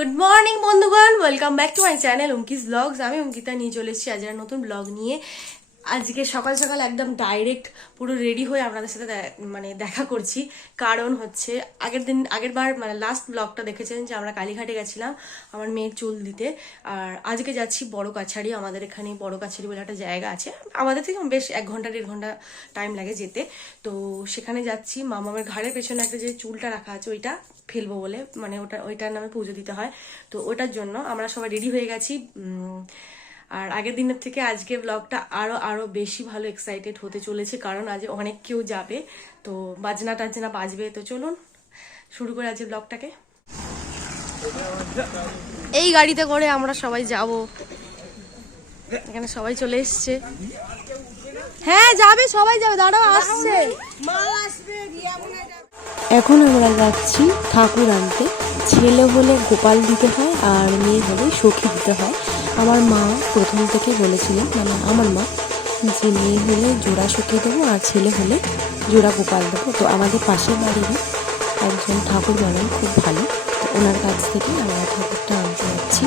Good morning বন্ধুগণ. Welcome back to my channel Anki's vlogs আমি অঙ্কিতা নিয়ে চলে এসেছি আজ নতুন ব্লগ নিয়ে। আজকে সকাল সকাল একদম ডাইরেক্ট পুরো রেডি হয়ে আপনাদের সাথে মানে দেখা করছি। কারণ হচ্ছে, আগের দিন আগের বার মানে লাস্ট ব্লগটা দেখেছেন যে আমরা কালীঘাটে গেছিলাম আমার মেয়ের চুল দিতে। আর আজকে যাচ্ছি বড় কাছারি আমাদের এখানে বড় কাছারি বলে একটা জায়গা আছে। আমাদের থেকে বেশ এক ঘণ্টা, দেড় ঘণ্টা টাইম লাগে যেতে। তো সেখানে যাচ্ছি, মামামের ঘাড়ের পেছনে একটা যে চুলটা রাখা আছে ওইটা ফেলব বলে মানে ওটা ওইটার নামে পুজো দিতে হয়। তো ওটার জন্য আমরা সবাই রেডি হয়ে গেছি। আর আগের দিনের থেকে আজকে ব্লগটা আরও আরও বেশি ভালো এক্সাইটেড হতে চলেছে, কারণ আজ অনেক কেউ যাবে, তো বাজনা টাজনা বাজবে, তো চলুন শুরু করে আজকে ব্লগটাকে এই গাড়িতে করে আমরা সবাই যাব। এখানে সবাই চলে এসছে। হ্যাঁ যাবে, সবাই যাবে, দাঁড়াও, আসছে। এখন আমরা যাচ্ছি ঠাকুর আনতে। ছেলে হলে গোপাল দিতে হয় আর মেয়ে হলে সখী দিতে হয়। আমার মা প্রথম থেকে বলেছিলেন মানে আমার মা, যে মেয়ে হলে জোড়া শুকিয়ে দেবো আর ছেলে হলে জোড়া গোপাল দেবো। তো আমাদের পাশের বাড়িরই একজন ঠাকুর বানান খুব ভালো। তো ওনার কাছ থেকে আমরা ঠাকুরটা আনতে যাচ্ছি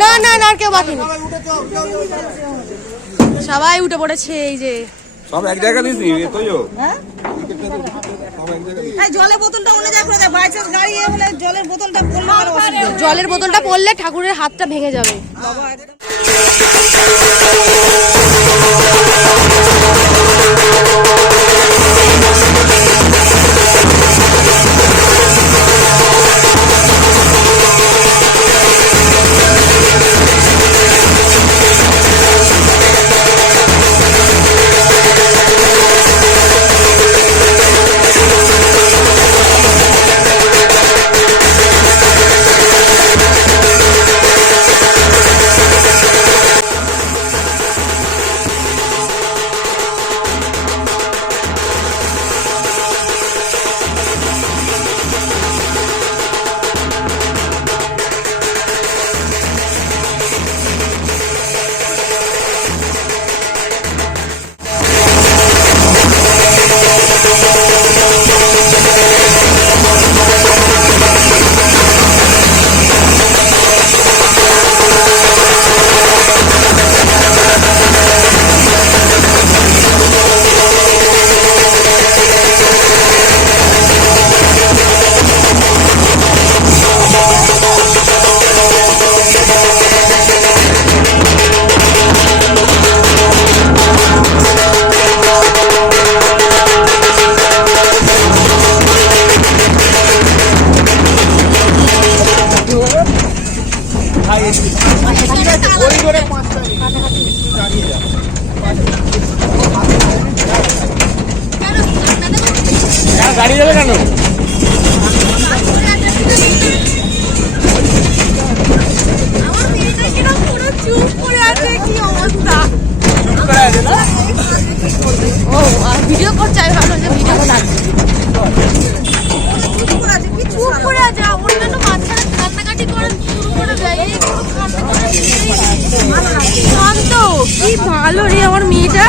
না না না কেউ বাকি নেই। সবাই উঠে পড়েছে এই যে। সব এক জায়গায় দিস নি তো জলের বোতলটা অন্য জায়গায় বাই চান্স গাড়ি হলে জলের বোতলটা পড়লে জলের বোতলটা পড়লে ঠাকুরের হাতটা ভেঙে যাবে। বাবা ও আর ভিডিও করছে আমি ভাবলাম যে ভিডিও বানাচ্ছি চুপ করে যা ভালো রে আমার মেয়েটা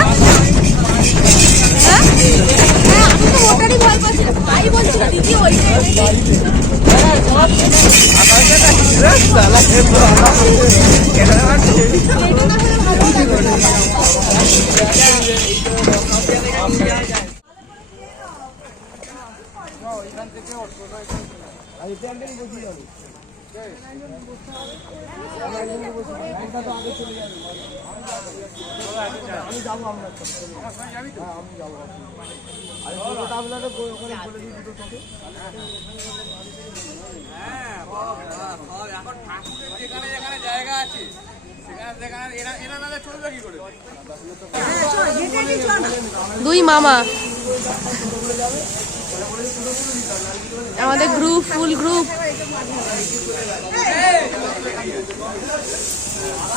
যেখানে জায়গা আছে দুই মামা। আমাদের গ্রুপ ফুল গ্রুপ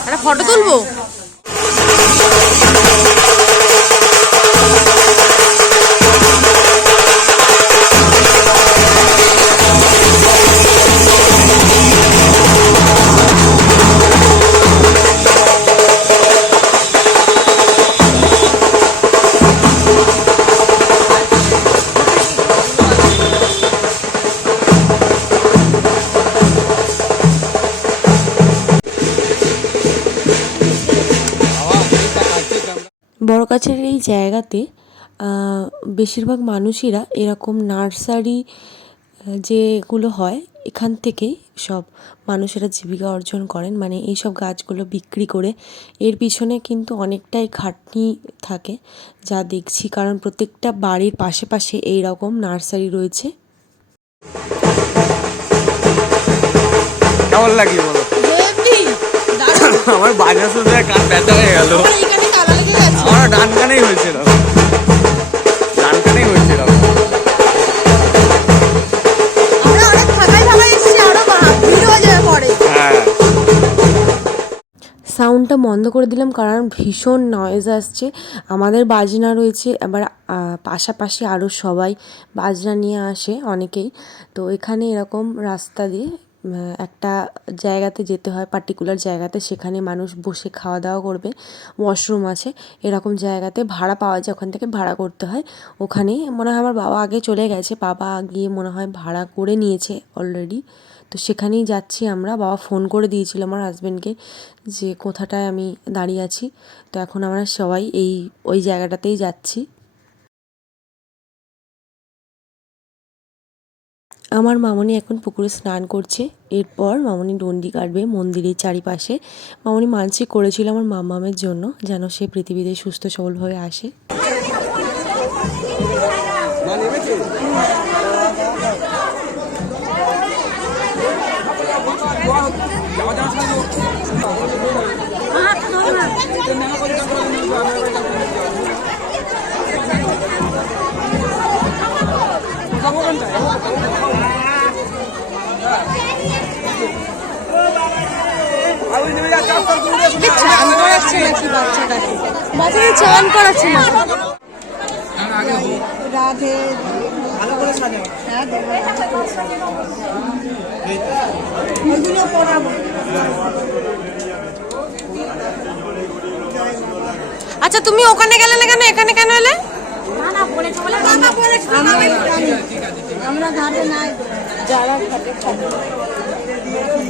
একটা ফটো তুলবো? জায়গাতে বেশিরভাগ মানুষেরা এরকম নার্সারি যেগুলো হয় এখান থেকেই সব মানুষেরা জীবিকা অর্জন করেন। মানে এই সব গাছগুলো বিক্রি করে এর পিছনে কিন্তু অনেকটাই খাটনি থাকে যা দেখছি কারণ প্রত্যেকটা বাড়ির পাশে পাশে এই রকম নার্সারি রয়েছে। কেমন লাগছে বলো? আমার বাজার কান ব্যথা হয়ে গেল। আমার ডান কানেই হয়েছিল। ডান কানেই হয়ে হ্যাঁ। সাউন্ডটা বন্ধ করে দিলাম কারণ ভীষণ নয়েজ আসছে। আমাদের বাজনা রয়েছে আবার পাশাপাশি আরও সবাই বাজনা নিয়ে আসে অনেকেই। তো এখানে এরকম রাস্তা দিয়ে একটা জায়গাতে যেতে হয় পার্টিকুলার জায়গাতে। সেখানে মানুষ বসে খাওয়া দাওয়া করবে ওয়াশরুম আছে। এরকম জায়গাতে ভাড়া পাওয়া যায়, ওখান থেকে ভাড়া করতে হয়। ওখানে মনে হয় আমার বাবা আগে চলে গেছে, বাবা গিয়ে মনে হয় ভাড়া করে নিয়েছে অলরেডি তো সেখানেই যাচ্ছি আমরা। বাবা ফোন করে দিয়েছিল আমার হাজব্যান্ডকে যে, কোথাটায় আমি দাঁড়িয়ে আছি? তো এখন আমরা সবাই এই, ওই জায়গাটাতেই যাচ্ছি। আমার মামনি এখন পুকুরে স্নান করছে। এরপর মামনি ডন্ডি কাটবে মন্দিরের চারিপাশে। মামনি মানসিক করেছিল আমার মামামের জন্য, যেন সে পৃথিবীতে সুস্থ সবলভাবে আসে। চান করাচ্ছে নাকি বাচ্চাটাকে বাচ্চাকে চান করাচ্ছে না। রাধে। ভালো করে সাজাও। হ্যাঁ ওইগুলো পড়াবো আচ্ছা তুমি ওখানে গেলে না কেন? এখানে কেন এলে? আমরা ঘাটে নাই। যারা ঘাটে খাবে।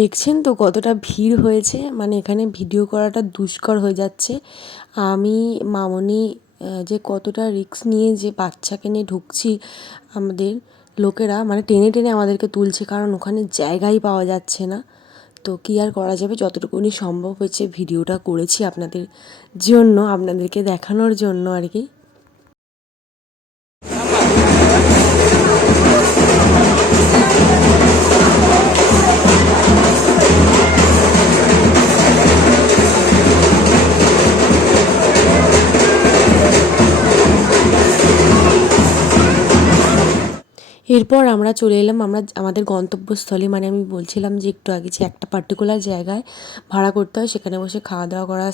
দেখছেন তো কতটা ভিড় হয়েছে? মানে এখানে ভিডিও করাটা দুষ্কর হয়ে যাচ্ছে। আমি, মামনি যে কতটা রিস্ক নিয়ে যে বাচ্চাকে নিয়ে ঢুকছি আমাদের লোকেরা মানে টেনে টেনে আমাদেরকে তুলছে, কারণ ওখানে জায়গাই পাওয়া যাচ্ছে না। তো কী আর করা যাবে? যতটুকুনি সম্ভব হয়েছে ভিডিওটা করেছি আপনাদের জন্য, আপনাদেরকে দেখানোর জন্য আর কি। এরপর আমরা চলে এলাম, আমরা আমাদের গন্তব্যস্থলে। মানে আমি বলছিলাম যে একটু আগে যে একটা পার্টিকুলার জায়গায় ভাড়া করতে হয়, সেখানে বসে খাওয়া দাওয়া করা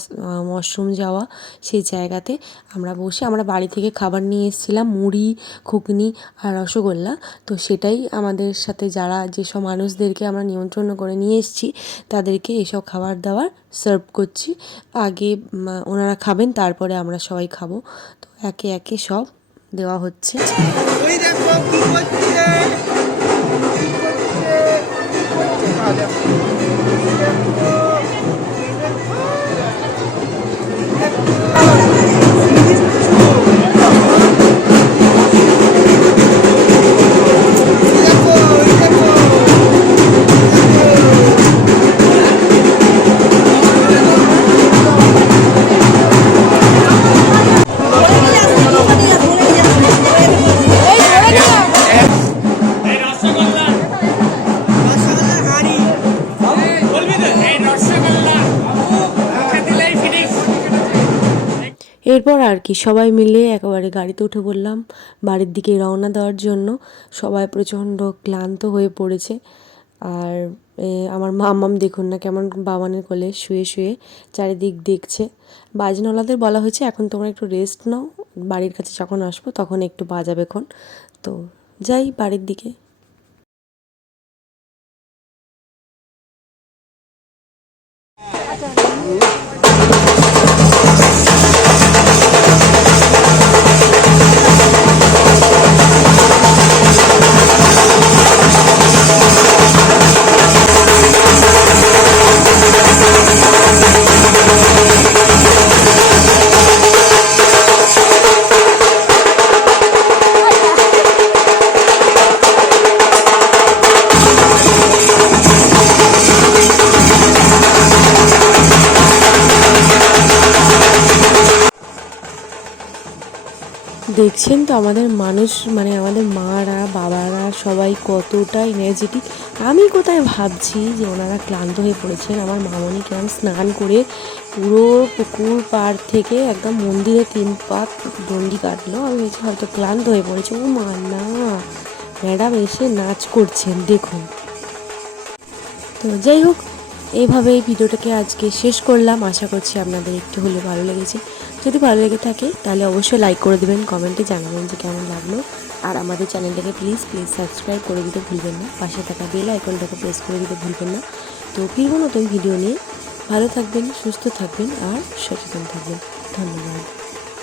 মশরুম যাওয়া সেই জায়গাতে আমরা বসে আমরা বাড়ি থেকে খাবার নিয়ে এসেছিলাম, মুড়ি, ঘুগনি আর রসগোল্লা। তো সেটাই আমাদের সাথে যারা যেসব মানুষদেরকে আমরা নিমন্ত্রণ করে নিয়ে এসেছি, তাদেরকে এসব খাবার দাবার সার্ভ করছি। আগে ওনারা খাবেন, তারপরে আমরা সবাই খাব। তো একে একে সব দেওয়া হচ্ছে। এরপর আর কি সবাই মিলে একেবারে গাড়িতে উঠে পড়লাম বাড়ির দিকে রওনা দেওয়ার জন্য। সবাই প্রচণ্ড ক্লান্ত হয়ে পড়েছে। আর আমার মামাম দেখুন না কেমন বাবানের কোলে শুয়ে শুয়ে চারিদিক দেখছে। বাজনওয়ালাদের বলা হয়েছে, এখন তোমরা একটু রেস্ট নাও, বাড়ির কাছে যখন আসব তখন একটু বাজাবেক্ষণ তো যাই বাড়ির দিকে। দেখছেন তো আমাদের মানুষ মানে আমাদের মারা, বাবারা সবাই কতটা এনার্জেটিক আমি কোথায় ভাবছি যে ওনারা ক্লান্ত হয়ে পড়েছেন। আমার মামনি কেমন স্নান করে পুরো পুকুর পাড় থেকে একদম মন্দিরে তিন পাক দণ্ডি কাটলো। আমি ভেবেছি হয়তো ক্লান্ত হয়ে পড়েছে। ও মা, না। ম্যাডাম এসে নাচ করছেন, দেখুন। তো যাই হোক এইভাবে এই ভিডিওটাকে আজকে শেষ করলাম। আশা করছি আপনাদের একটু হলে ভালো লেগেছে। যদি ভালো লেগে থাকে, তাহলে অবশ্যই লাইক করে দেবেন কমেন্টে জানাবেন যে কেমন লাগল। আর আমাদের চ্যানেলটাকে প্লিজ প্লিজ সাবস্ক্রাইব করে দিতে ভুলবেন না। পাশে থাকা বেল আইকনটাকে প্রেস করে দিতে ভুলবেন না। তো ফিরবো নতুন ভিডিও নিয়ে। ভালো থাকবেন, সুস্থ থাকবেন, আর সচেতন থাকবেন। ধন্যবাদ।